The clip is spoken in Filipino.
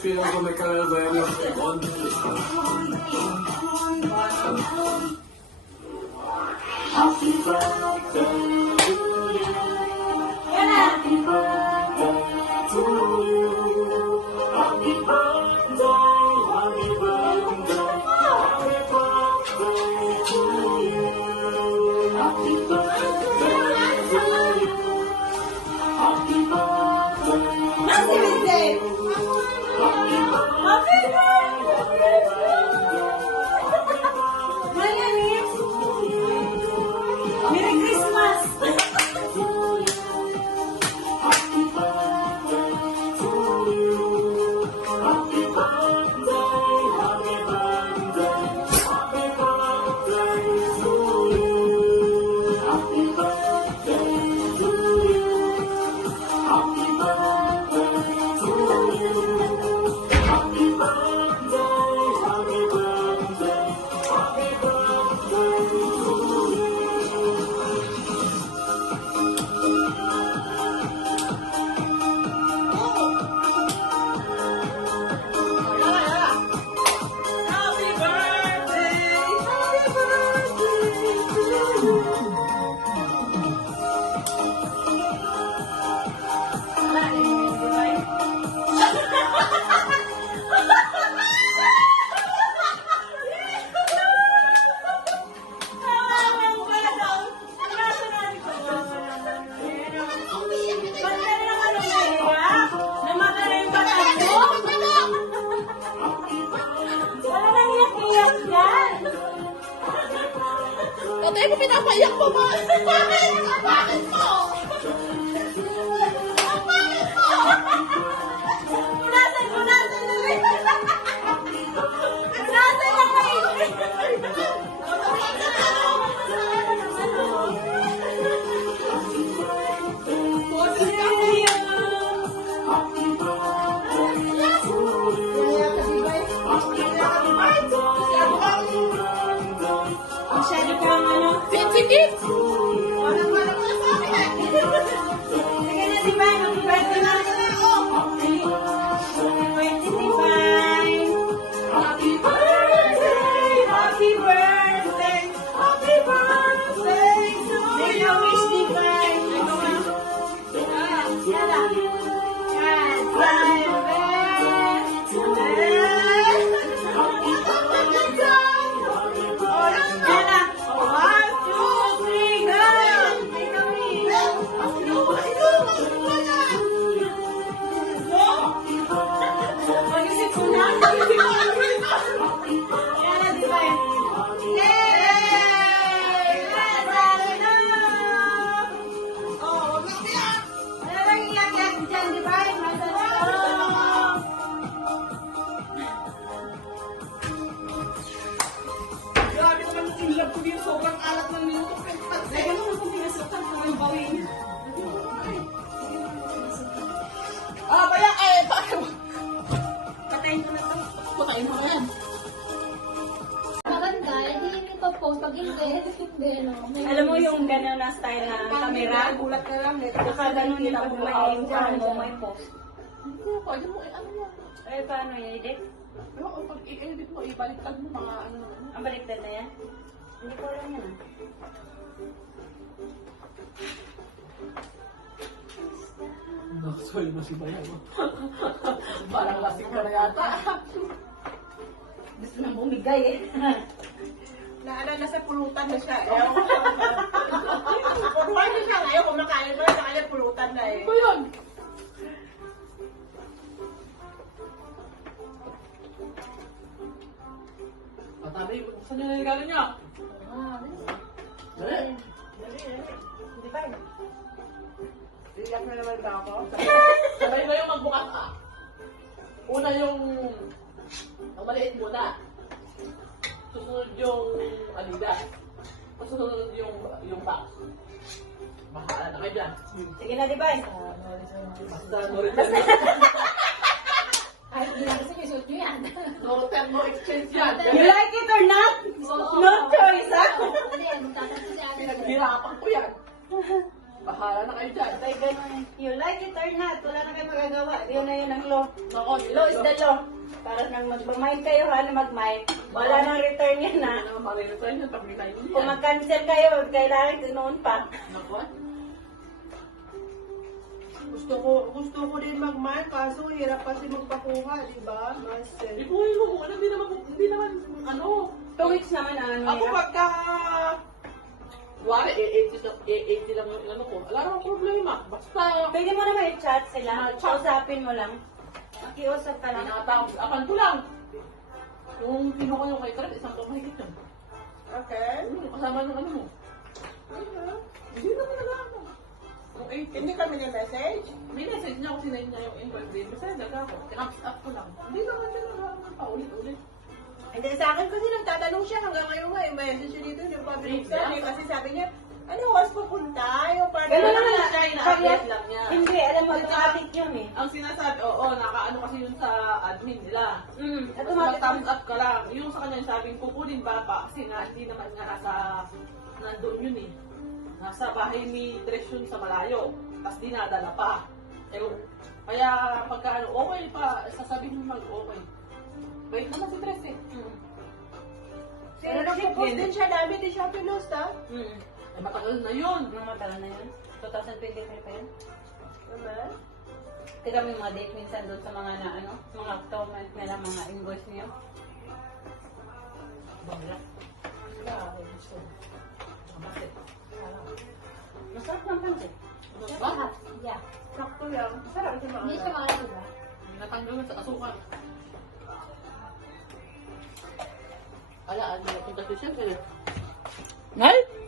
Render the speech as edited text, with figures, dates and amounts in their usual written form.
respiro con me cae el verbo. Happy birthday to you. Happy birthday to you. Happy birthday, happy birthday, happy birthday to you. Happy birthday to you. Happy birthday. Happy birthday! Happy Merry Christmas! Happy birthday to you. Happy birthday, happy birthday, happy birthday to you. Happy birthday to you. Happy birthday to you. Happy birthday, happy birthday, happy birthday to you. Happy birthday! Happy birthday to you! Tatay ko pinapaiyak mo ba? Bakit? Bakit mo? Bakit mo? Punasan na rin! Punasan na rin! Masyado kang ano? Sensitive! Walang mo sa akin. Sige na, Divine. Happy birthday na. Happy birthday, Divine. Happy birthday. Happy birthday. Happy birthday to you. Make a wish, Divine. Yala. Yan. Mag-isip ko na. Yan na, Divine. Yay! Masarap na! Oh, wag lang iyak. Ano lang iyak-iyak dyan, Divine? Masarap na! Grabe naman yung inlove ko dito. Sobrang alat ng minuto. Lagyan mo kung pinasukan kung ang bawin. Ah, kaya tayo. Patayin ko na to. Putayin mo na yan. Maganda, hindi ipapost. Pag hindi, no? Alam mo yung gano'n na style na camera? Gulat na lang. Saka gano'n yung pag may dyan mo may post. Hindi, pwede mo ano yan. Eh, paano yung edit? Pero kung pag i-edit mo, ibaliktad mo mga ano. Ang baliktad na yan? Hindi ko alam yan ah. Nakaswell mo si Bayaw. Parang lasing ka na yata. Gusto nang bumigay eh. Naalala sa pulutan na siya. Ewan ko siya. Pulutan na siya ngayon. Kumakain mo na sa kanya pulutan na eh. Ito yun. Patabi, saan nyo naligalan niya? Eh? Di ba? Iyak na naman ba ako? Sabay ba yung magbukas ka? Una yung ang maliit muna. Susunod yung alida. Susunod yung box. Bahala na kayo dyan. Sige na, di ba? Basta no return. Ay, hindi na kasi may suit nyo yan. No return, no exchange yan. You like it or not? No choice, ah? Hindi, magkakaroon si ate. Pinaghirapan ko yan. Bahala na kayo dyan. Ay, ganun. You like it or return na at wala na kayo magagawa. Yun na yun ang law. Nako, Law is the law. Para nang mag-mind kayo, mag-mind. Wala nang return yan na. Ano naman mag-return yun pag may kayo Kung mag-cancel kayo, kailangan noon pa. Nako, Gusto ko din mag-mark, kaso hirap kasi magpakuha, di ba? Marcel. ipuhin mo kung ano, hindi naman, ano. 2 weeks naman ang ano Ako nila. pagka, wari, 80 lang yung ano ko. Wala namang problema. Basta, Pwede mo naman i-chat sila. Kausapin mo lang. Makiusap ka lang. pinakatapos, apan ko lang. Yung kinuha yung kay Karat, isang pamahigit yun. Okay. Kasama ng ano mo. Hindi naman nag-ano. Yung 80. Hindi kami na-message. May message niya ako, sinay niya yung invoice din. Basta nag-ako. Tinapos up ko lang. Hindi naman siya nag-ano pa ulit-ulit. Hindi, sa akin kasi nagtatanong siya hanggang ngayon nga, may message siya dito, yung public exam, eh, kasi sabi niya, ano, was pupunta, yung partner Ganun naman naman siya, ina-update lang niya. Hindi, alam mo, automatic yun eh. Ang sinasabi, oo, nakaano kasi yun sa admin nila. Tapos Automatic. mag-thumbs up ka lang. Yung sa kanya yung sabing kukunin ba pa kasi nga hindi naman nga nandun yun eh. Nasa bahay ni Trish yun sa malayo. Tapos dinadala pa. Kaya pagka ano, okay pa, sasabihin mo mag-okay. Wait naman si Trish eh. Pero nagpo-post din siya, dami din siya pinost, ha? Eh, matagal na yun. Mga matagal na yun. 2023 pa yun. Naman? Tignan mo yung mga date minsan doon sa mga na ano, mga comment nila, mga invoice niyo. Bangla. Grabe. So, bakit? Masarap ng pansit. Bakit? Yeah. Sakto lang. Masarap siya mga. Hindi siya mga diba? Natanggal na sa asukal. Ala, ano na punta siya? Nay?